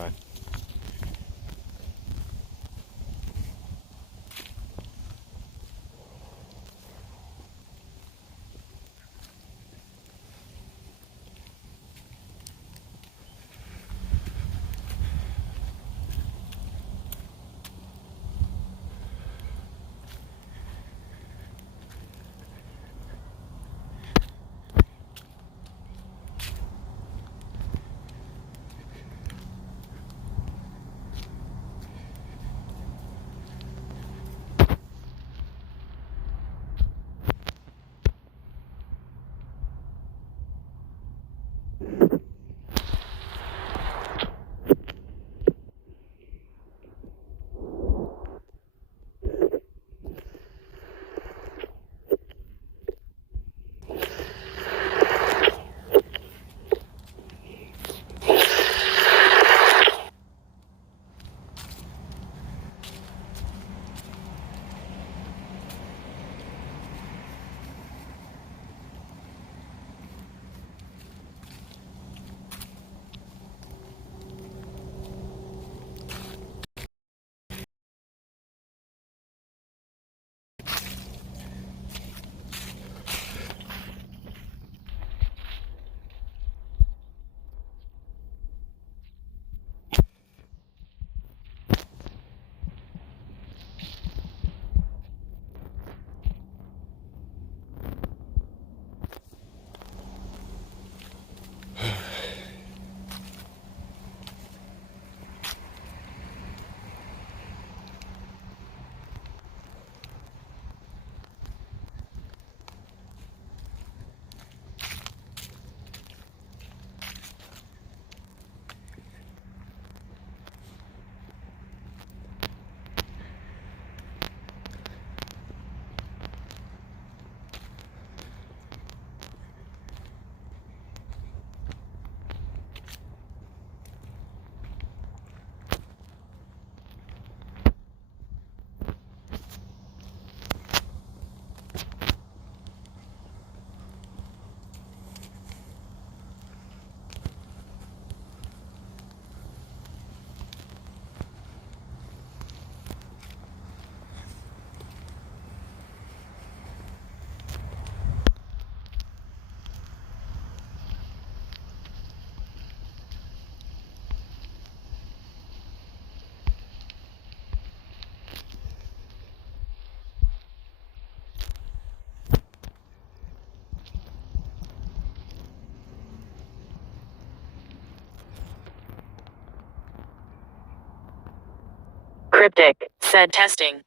fine. Cryptic, said testing.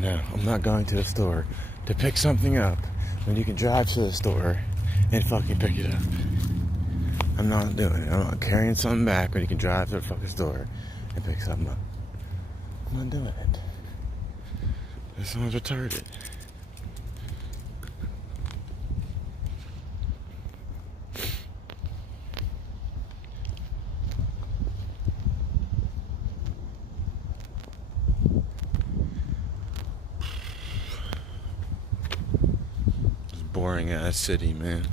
No, I'm not going to the store to pick something up when you can drive to the store and fucking pick it up. I'm not doing it. I'm not carrying something back when you can drive to the fucking store and pick something up. I'm not doing it. This sounds retarded. This boring ass city, man.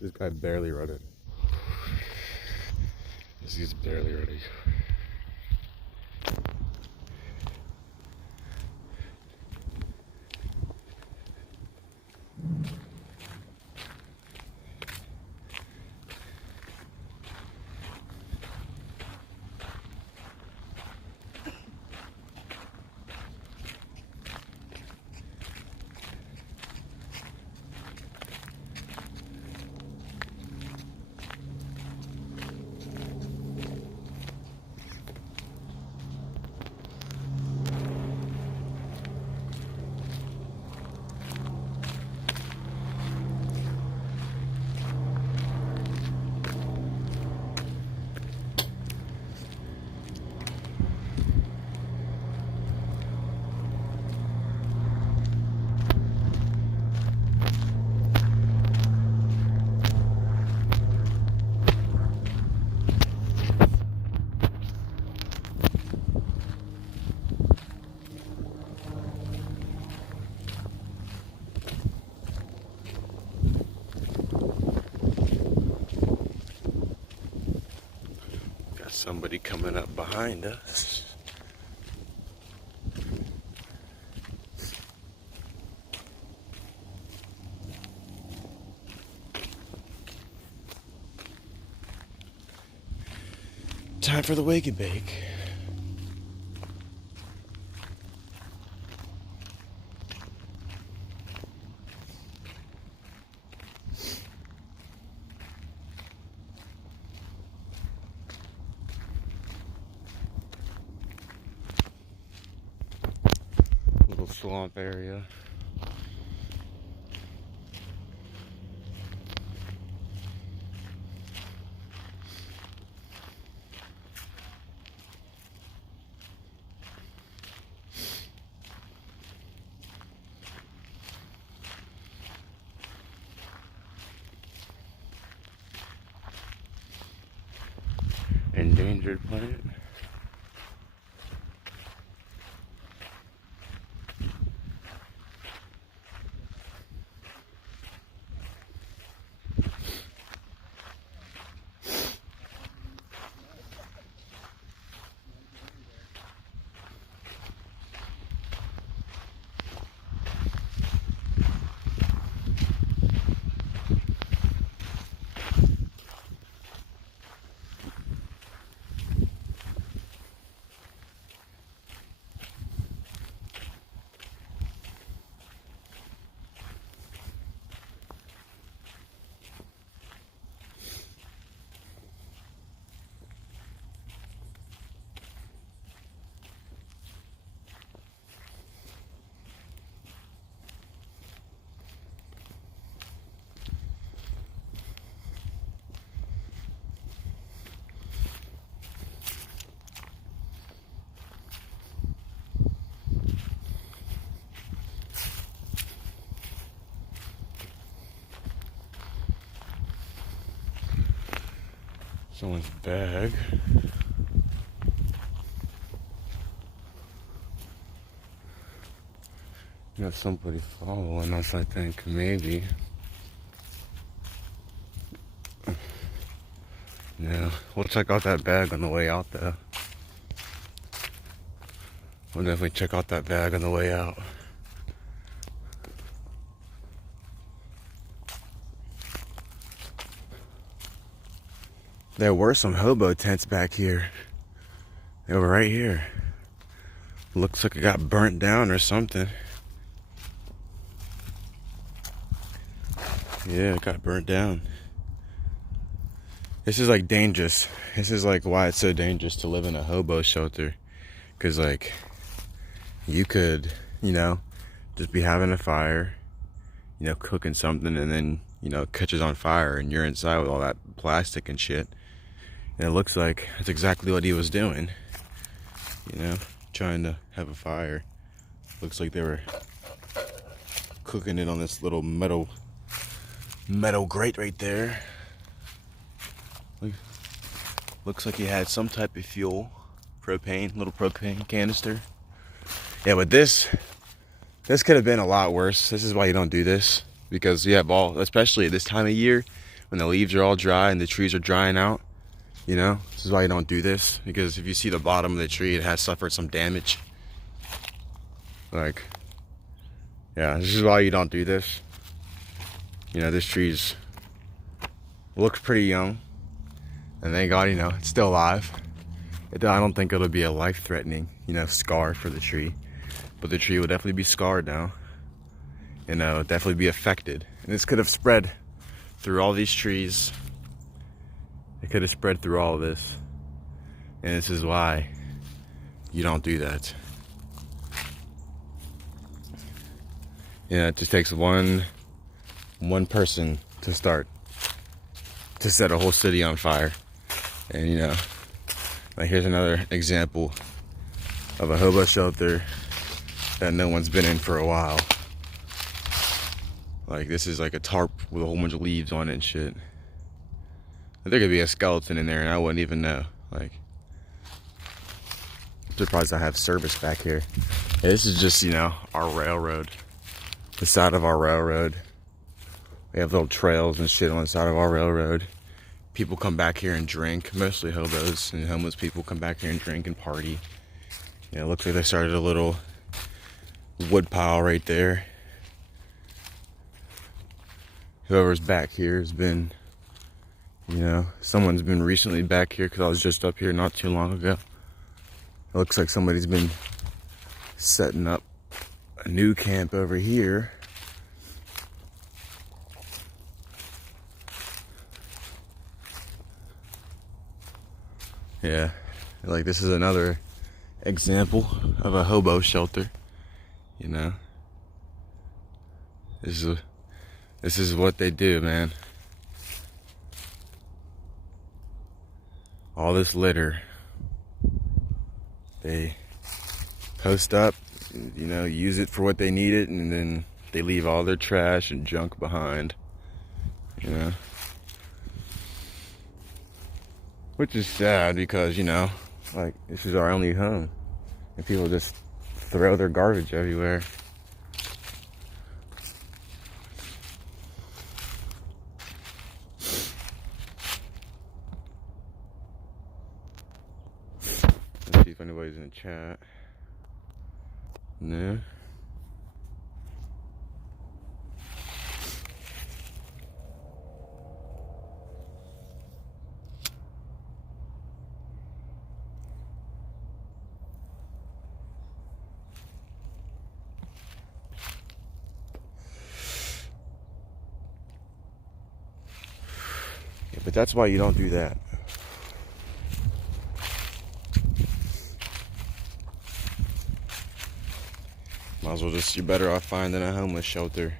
This guy barely wrote it. This is barely ready. Got somebody coming up behind us. Time for the wake and bake. Little swamp area. Endangered plant. Someone's bag. Got somebody following us, I think, maybe. Yeah, we'll check out that bag on the way out, though. We'll definitely check out that bag on the way out. There were some hobo tents back here. They were right here. Looks like it got burnt down or something. Yeah, it got burnt down. This is like dangerous. This is like why it's so dangerous to live in a hobo shelter. Cause like, you could, just be having a fire, cooking something, and then, it catches on fire and you're inside with all that plastic and shit. And it looks like that's exactly what he was doing. Trying to have a fire. Looks like they were cooking it on this little metal grate right there. Looks like he had some type of fuel, little propane canister. Yeah, but this could have been a lot worse. This is why you don't do this, because you have especially at this time of year when the leaves are all dry and the trees are drying out. This is why you don't do this, because if you see the bottom of the tree, it has suffered some damage. Like, yeah, this is why you don't do this. This tree's looks pretty young, and thank God, it's still alive. I don't think it'll be a life-threatening, scar for the tree, but the tree will definitely be scarred now. Definitely be affected, and this could have spread through all these trees. It could have spread through all of this, and this is why you don't do that. It just takes one person to set a whole city on fire. And like, here's another example of a hobo shelter that no one's been in for a while. Like, this is like a tarp with a whole bunch of leaves on it and shit. There could be a skeleton in there and I wouldn't even know. Like, I'm surprised I have service back here. Yeah, this is just, our railroad. The side of our railroad. We have little trails and shit on the side of our railroad. People come back here and drink. Mostly hobos and homeless people come back here and drink and party. It looks like they started a little wood pile right there. Whoever's back here has been, someone's been recently back here, because I was just up here not too long ago. It looks like somebody's been setting up a new camp over here. Yeah, like, this is another example of a hobo shelter. This is what they do, man. All this litter, they post up, use it for what they need it, and then they leave all their trash and junk behind. Which is sad, because, like, this is our only home. And people just throw their garbage everywhere. Let's see if anybody's in the chat. No. But that's why you don't do that. Might as well you're better off finding a homeless shelter.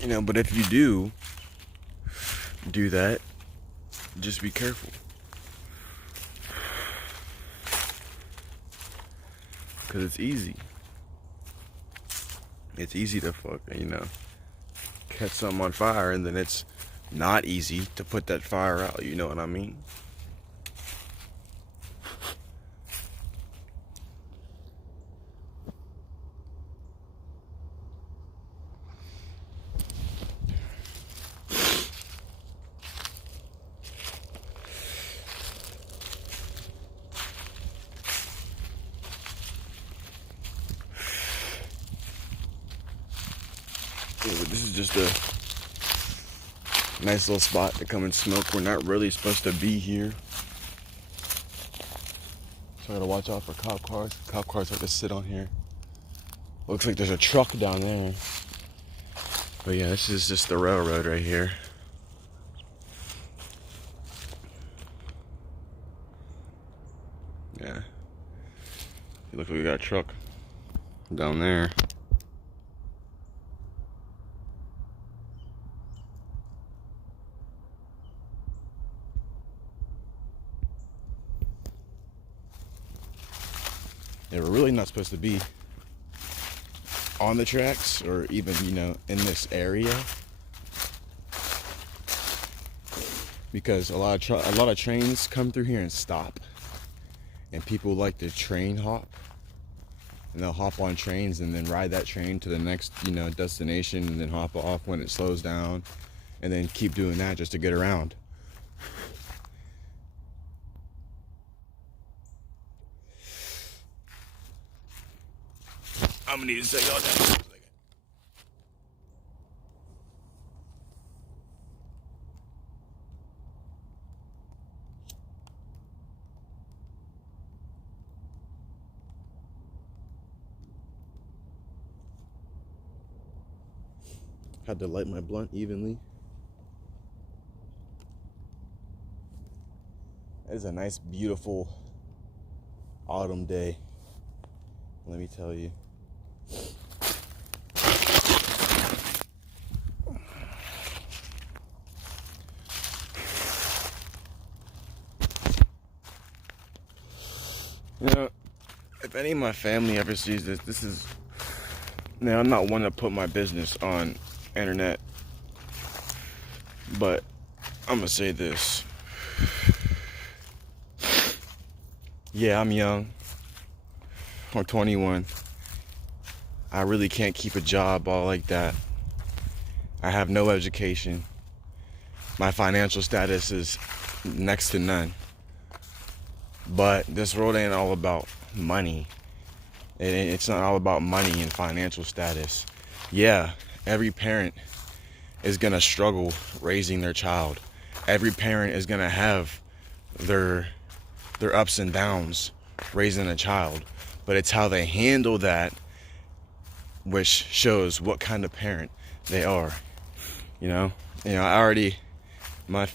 But if you do that, just be careful. Because it's easy. It's easy to catch something on fire, and then it's not easy to put that fire out, you know what I mean? Yeah, but this is just a nice little spot to come and smoke. We're not really supposed to be here. So I gotta watch out for cop cars. Cop cars like to sit on here. Looks like there's a truck down there. But yeah, this is just the railroad right here. Yeah. Look, we got a truck down there. Yeah, we're really not supposed to be on the tracks or even, in this area, because a lot of trains come through here and stop, and people like to train hop, and they'll hop on trains and then ride that train to the next, destination, and then hop off when it slows down, and then keep doing that just to get around. I'm gonna need to say all that for a second. Had to light my blunt evenly. It is a nice, beautiful autumn day, let me tell you. If any of my family ever sees this is, now I'm not one to put my business on internet, but I'm gonna say this. Yeah, I'm young. I'm 21. I really can't keep a job all like that. I have no education. My financial status is next to none. But this world ain't all about money. It's not all about money and financial status. Yeah, every parent is gonna struggle raising their child. Every parent is gonna have their ups and downs raising a child. But it's how they handle that which shows what kind of parent they are. I already, my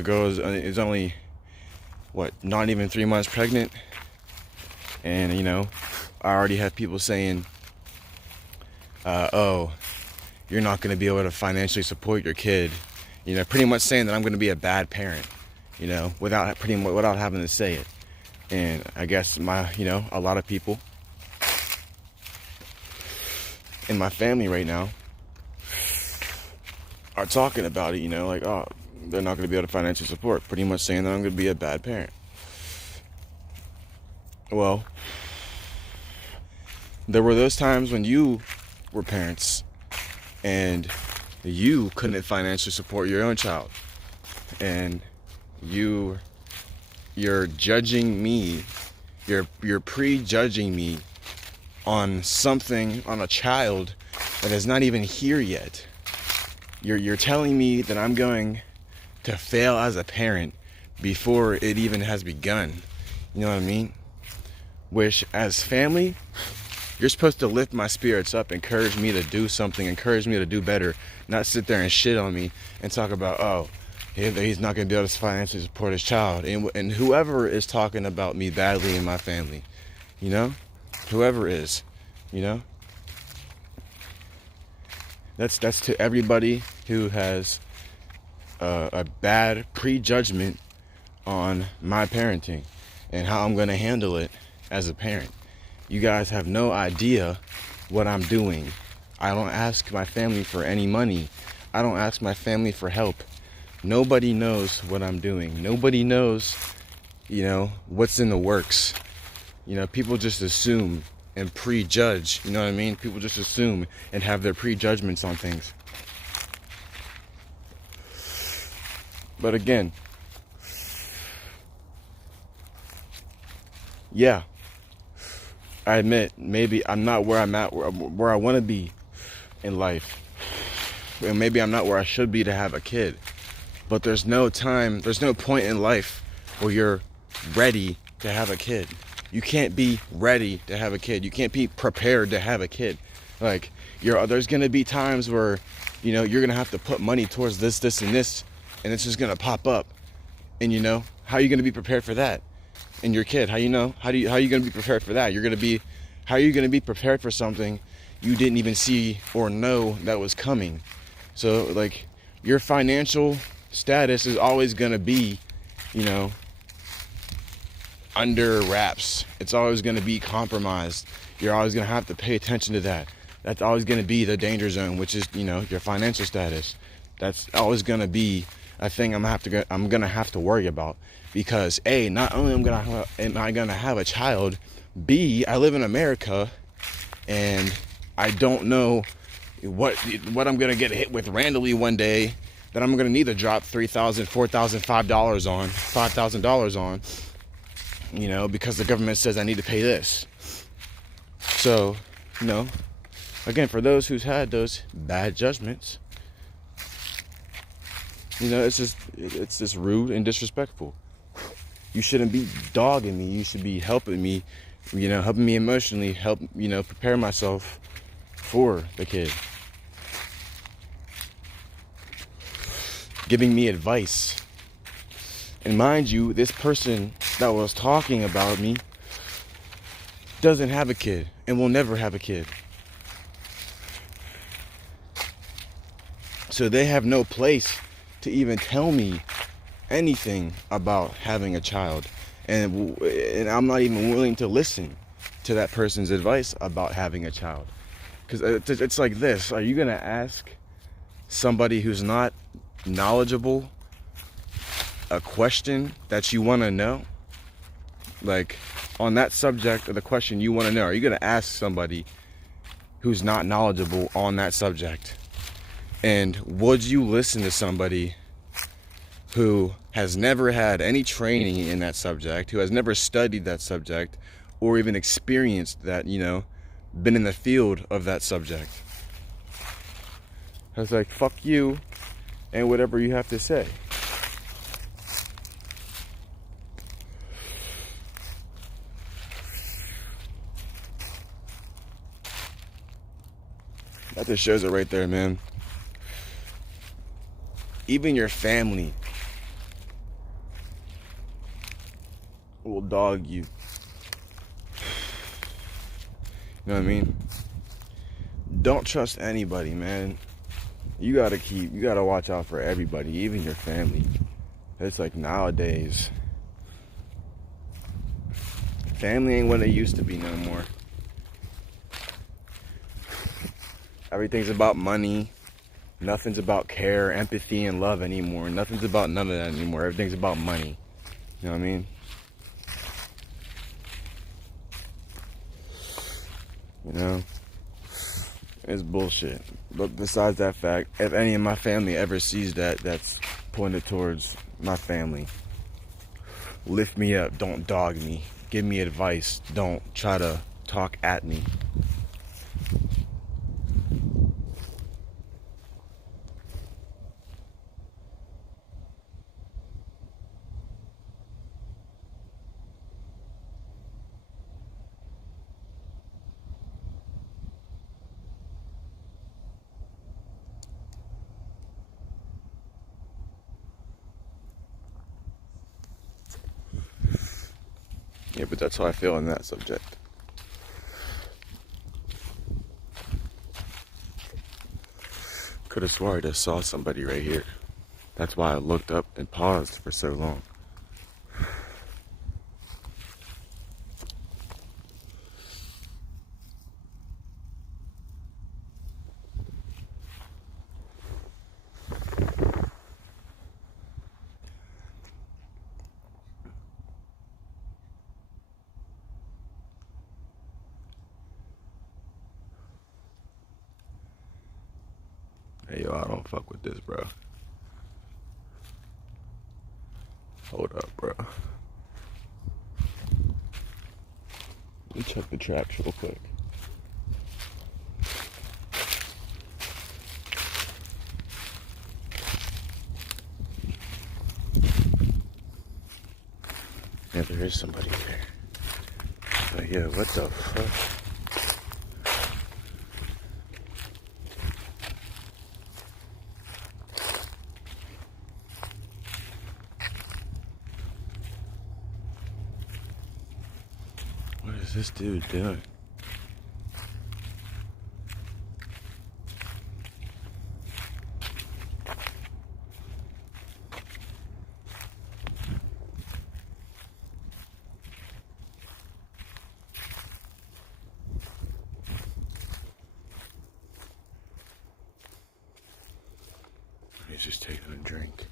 girl is only, not even 3 months pregnant, and I already have people saying, oh, you're not going to be able to financially support your kid, pretty much saying that I'm going to be a bad parent, without having to say it. And I guess a lot of people in my family right now are talking about it, like, oh, they're not going to be able to financially support, pretty much saying that I'm going to be a bad parent. Well, there were those times when you were parents and you couldn't financially support your own child, and you're judging me, you're prejudging me on something, on a child that is not even here yet. You're telling me that I'm going to fail as a parent before it even has begun. You know what I mean? Which, as family, you're supposed to lift my spirits up, encourage me to do something, encourage me to do better, not sit there and shit on me and talk about, oh, he's not going to be able to financially support his child. And whoever is talking about me badly in my family, whoever is, that's to everybody who has a bad prejudgment on my parenting and how I'm going to handle it as a parent. You guys have no idea what I'm doing. I don't ask my family for any money. I don't ask my family for help. Nobody knows what I'm doing. Nobody knows, what's in the works. People just assume and prejudge, you know what I mean? People just assume and have their prejudgments on things. But again, yeah, I admit maybe I'm not where I'm at, where I want to be in life. And maybe I'm not where I should be to have a kid. But there's no point in life where you're ready to have a kid. You can't be ready to have a kid. You can't be prepared to have a kid. Like, there's gonna be times where, you're gonna have to put money towards this, and this, and it's just gonna pop up. And how are you gonna be prepared for that? And your kid, how are you gonna be prepared for that? How are you gonna be prepared for something you didn't even see or know that was coming? So, like, your financial status is always gonna be, under wraps. It's always going to be compromised. You're always going to have to pay attention to that. That's always going to be the danger zone, which is, your financial status. That's always going to be a thing I'm going to have to worry about, because A, not only am I going to have a child, B, I live in America and I don't know what I'm going to get hit with randomly one day that I'm going to need to drop $3,000, $4,000, $5,000 on. Because the government says I need to pay this. So, again, for those who's had those bad judgments, it's just rude and disrespectful. You shouldn't be dogging me. You should be helping me, helping me emotionally, prepare myself for the kid. Giving me advice. And mind you, this person that was talking about me doesn't have a kid and will never have a kid. So they have no place to even tell me anything about having a child. And I'm not even willing to listen to that person's advice about having a child. Because it's like this. Are you going to ask somebody who's not knowledgeable a question that you want to know? Like, on that subject of the question you want to know, are you going to ask somebody who's not knowledgeable on that subject? And would you listen to somebody who has never had any training in that subject, who has never studied that subject, or even experienced that, been in the field of that subject? I was like, fuck you and whatever you have to say. That just shows it right there, man. Even your family will dog you. You know what I mean? Don't trust anybody, man. You gotta watch out for everybody, even your family. It's like nowadays, family ain't what it used to be no more. Everything's about money. Nothing's about care, empathy, and love anymore. Nothing's about none of that anymore. Everything's about money. You know what I mean? It's bullshit. But besides that fact, if any of my family ever sees that's pointed towards my family, lift me up. Don't dog me. Give me advice. Don't try to talk at me. Yeah, but that's how I feel on that subject. Could have swore I just saw somebody right here. That's why I looked up and paused for so long. Hey, yo, I don't fuck with this, bro. Hold up, bro. Let me check the tracks real quick. Yeah, there is somebody there. But yeah, what the fuck? What is this dude doing? He's just taking a drink.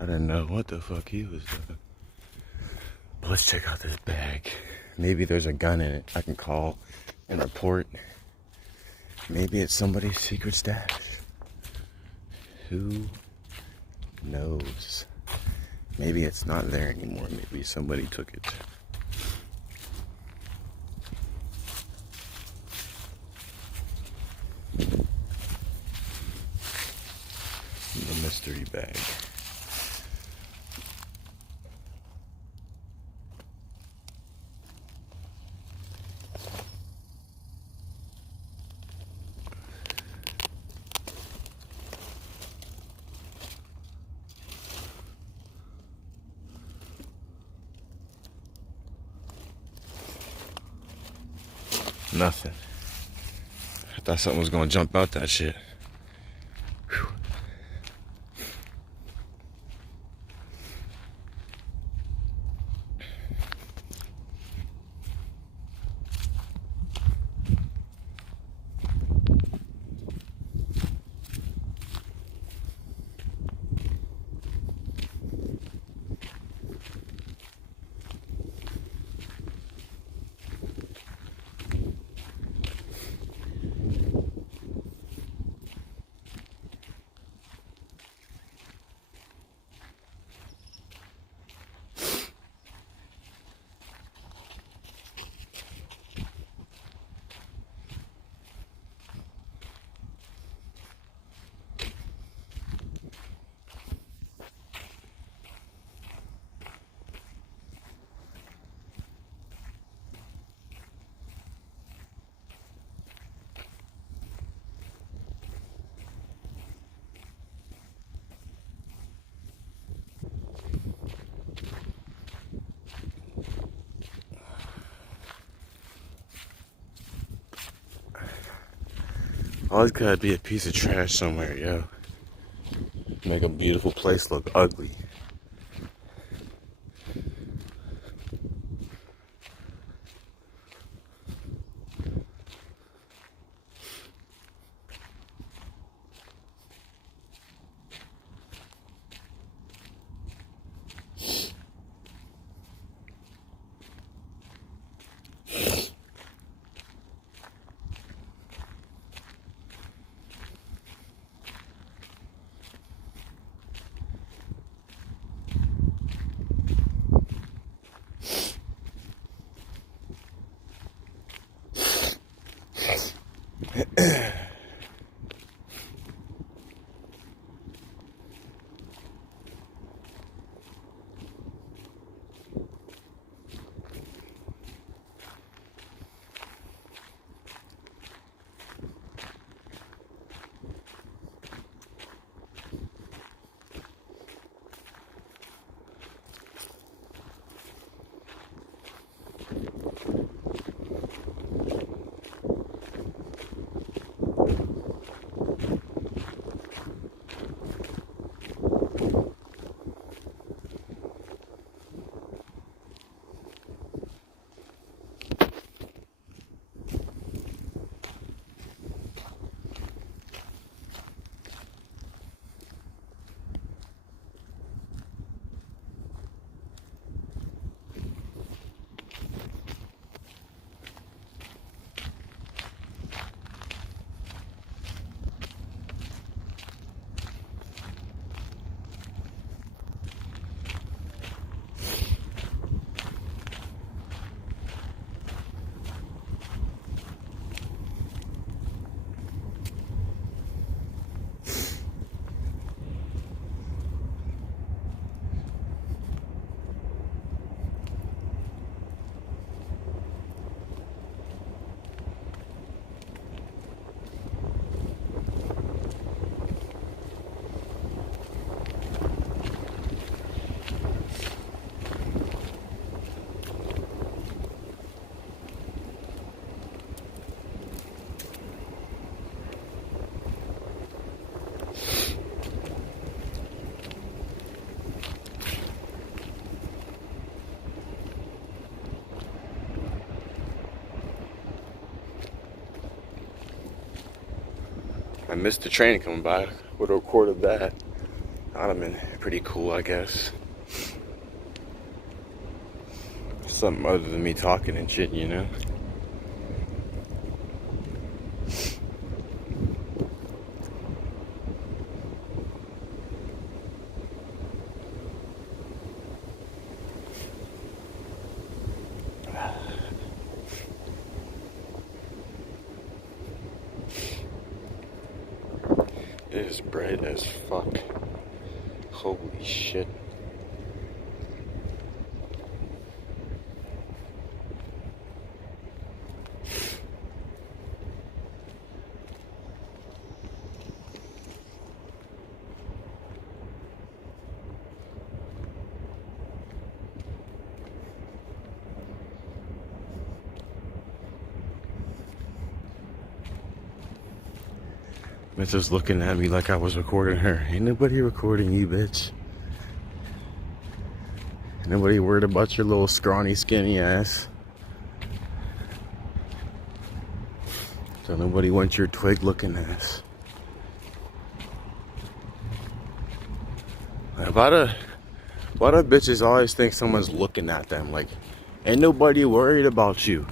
I didn't know what the fuck he was doing. But let's check out this bag. Maybe there's a gun in it I can call and report. Maybe it's somebody's secret stash. Who knows? Maybe it's not there anymore. Maybe somebody took it. The mystery bag. Nothing. I thought something was gonna jump out that shit. Whew. Always gotta be a piece of trash somewhere, yo. Make a beautiful place look ugly. missed the train coming by. Would have recorded that. I'd have been pretty cool, I guess. Something other than me talking and shit, you know? It is bright as fuck. Holy shit. Bitch was looking at me like I was recording her. Ain't nobody recording you, bitch. Ain't nobody worried about your little scrawny, skinny ass. So nobody wants your twig looking ass. Why do bitches always think someone's looking at them? Like, ain't nobody worried about you.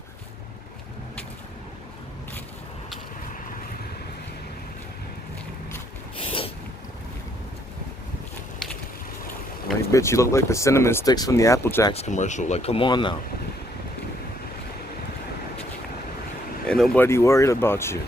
Like, bitch, you look like the cinnamon sticks from the Apple Jacks commercial. Like, come on now. Ain't nobody worried about you.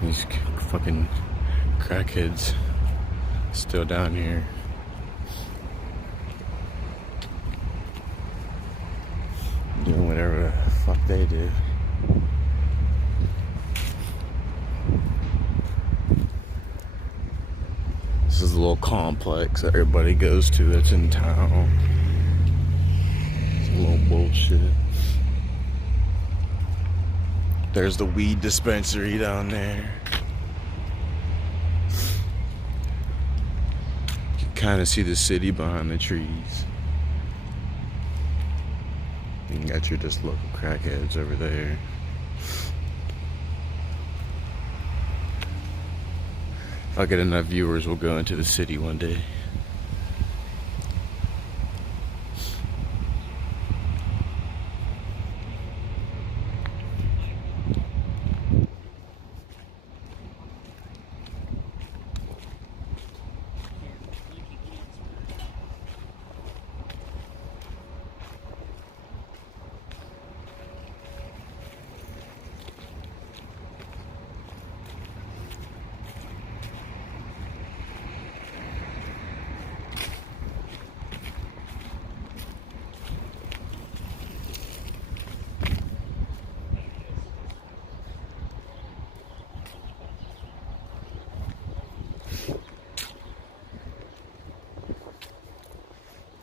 These fucking crackheads still down here. Doing whatever the fuck they do. This is a little complex that everybody goes to that's in town. It's a little bullshit. There's the weed dispensary down there. You can kind of see the city behind the trees. You got your just local crackheads over there. If I get enough viewers, we'll go into the city one day.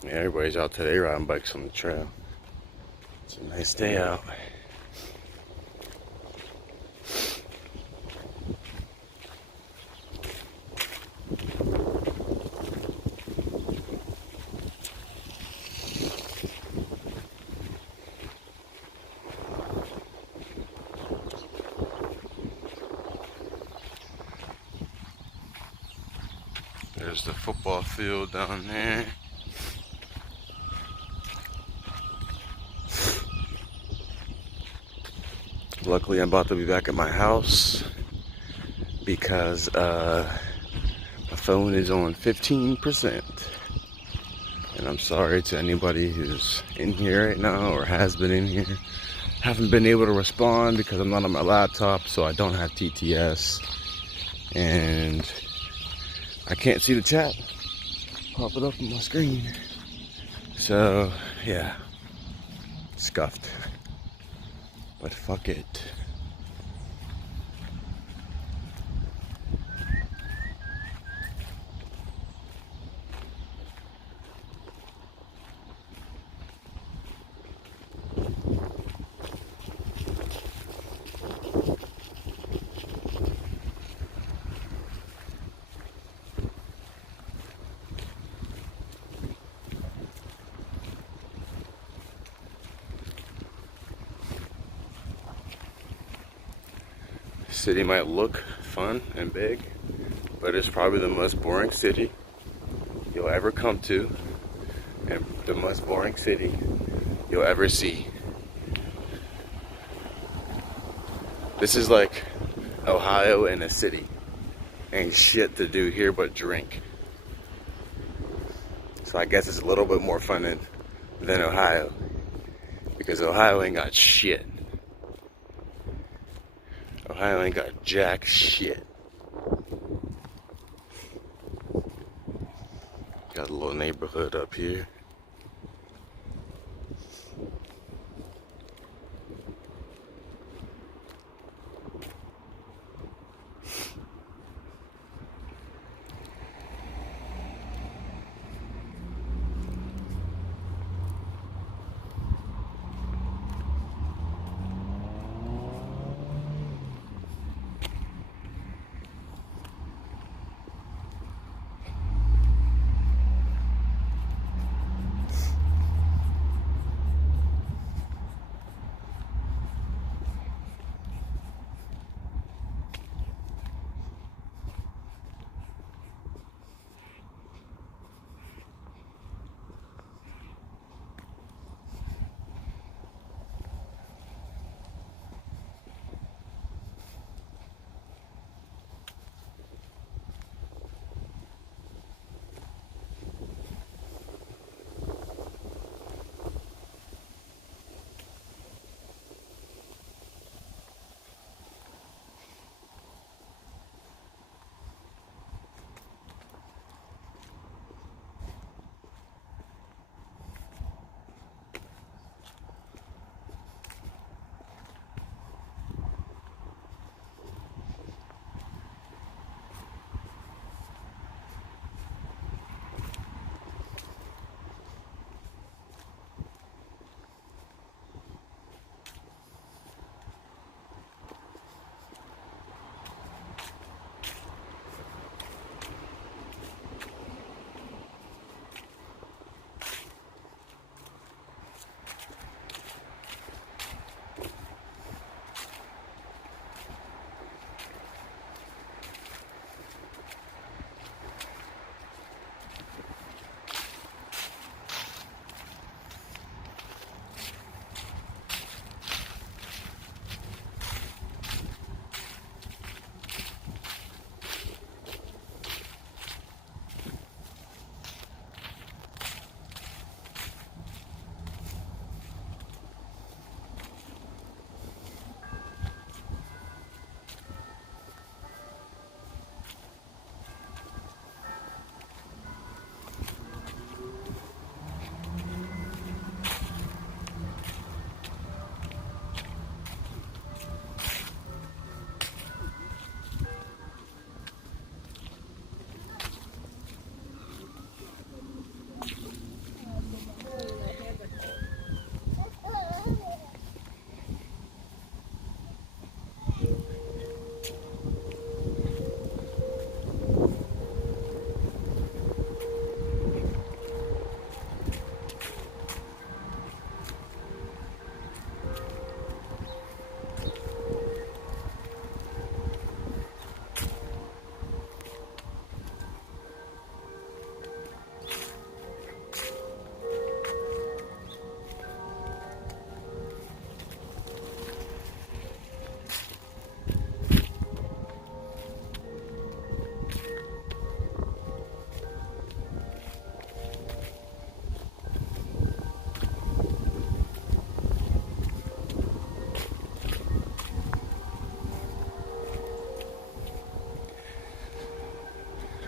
Yeah, everybody's out today riding bikes on the trail. It's a nice day out. There's the football field down there. Luckily, I'm about to be back at my house because my phone is on 15%. And I'm sorry to anybody who's in here right now or has been in here. Haven't been able to respond because I'm not on my laptop, so I don't have TTS. And I can't see the chat pop it up on my screen. So, yeah. Scuffed. But fuck it. city might look fun and big, but it's probably the most boring city you'll ever come to, and the most boring city you'll ever see. This is like Ohio in a city. Ain't shit to do here but drink. So I guess it's a little bit more fun than Ohio, because Ohio ain't got shit. Ohio ain't got jack shit. Got a little neighborhood up here.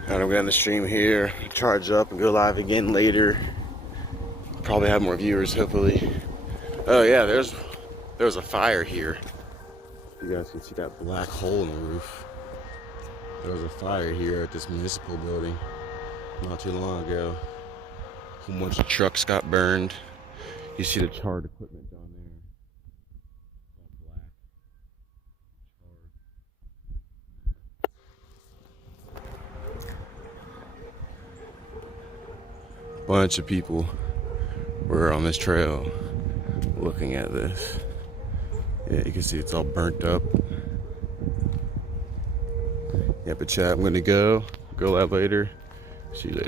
I'm gonna end the stream here, charge up, and go live again later. Probably have more viewers, hopefully. Oh yeah, there was a fire here. You guys can see that black hole in the roof. There was a fire here at this municipal building not too long ago. A whole bunch of trucks got burned. You see the charred equipment down there. All black. Bunch of people were on this trail looking at this. Yeah, you can see it's all burnt up. Yeah, but chat, I'm gonna go live later. See you later.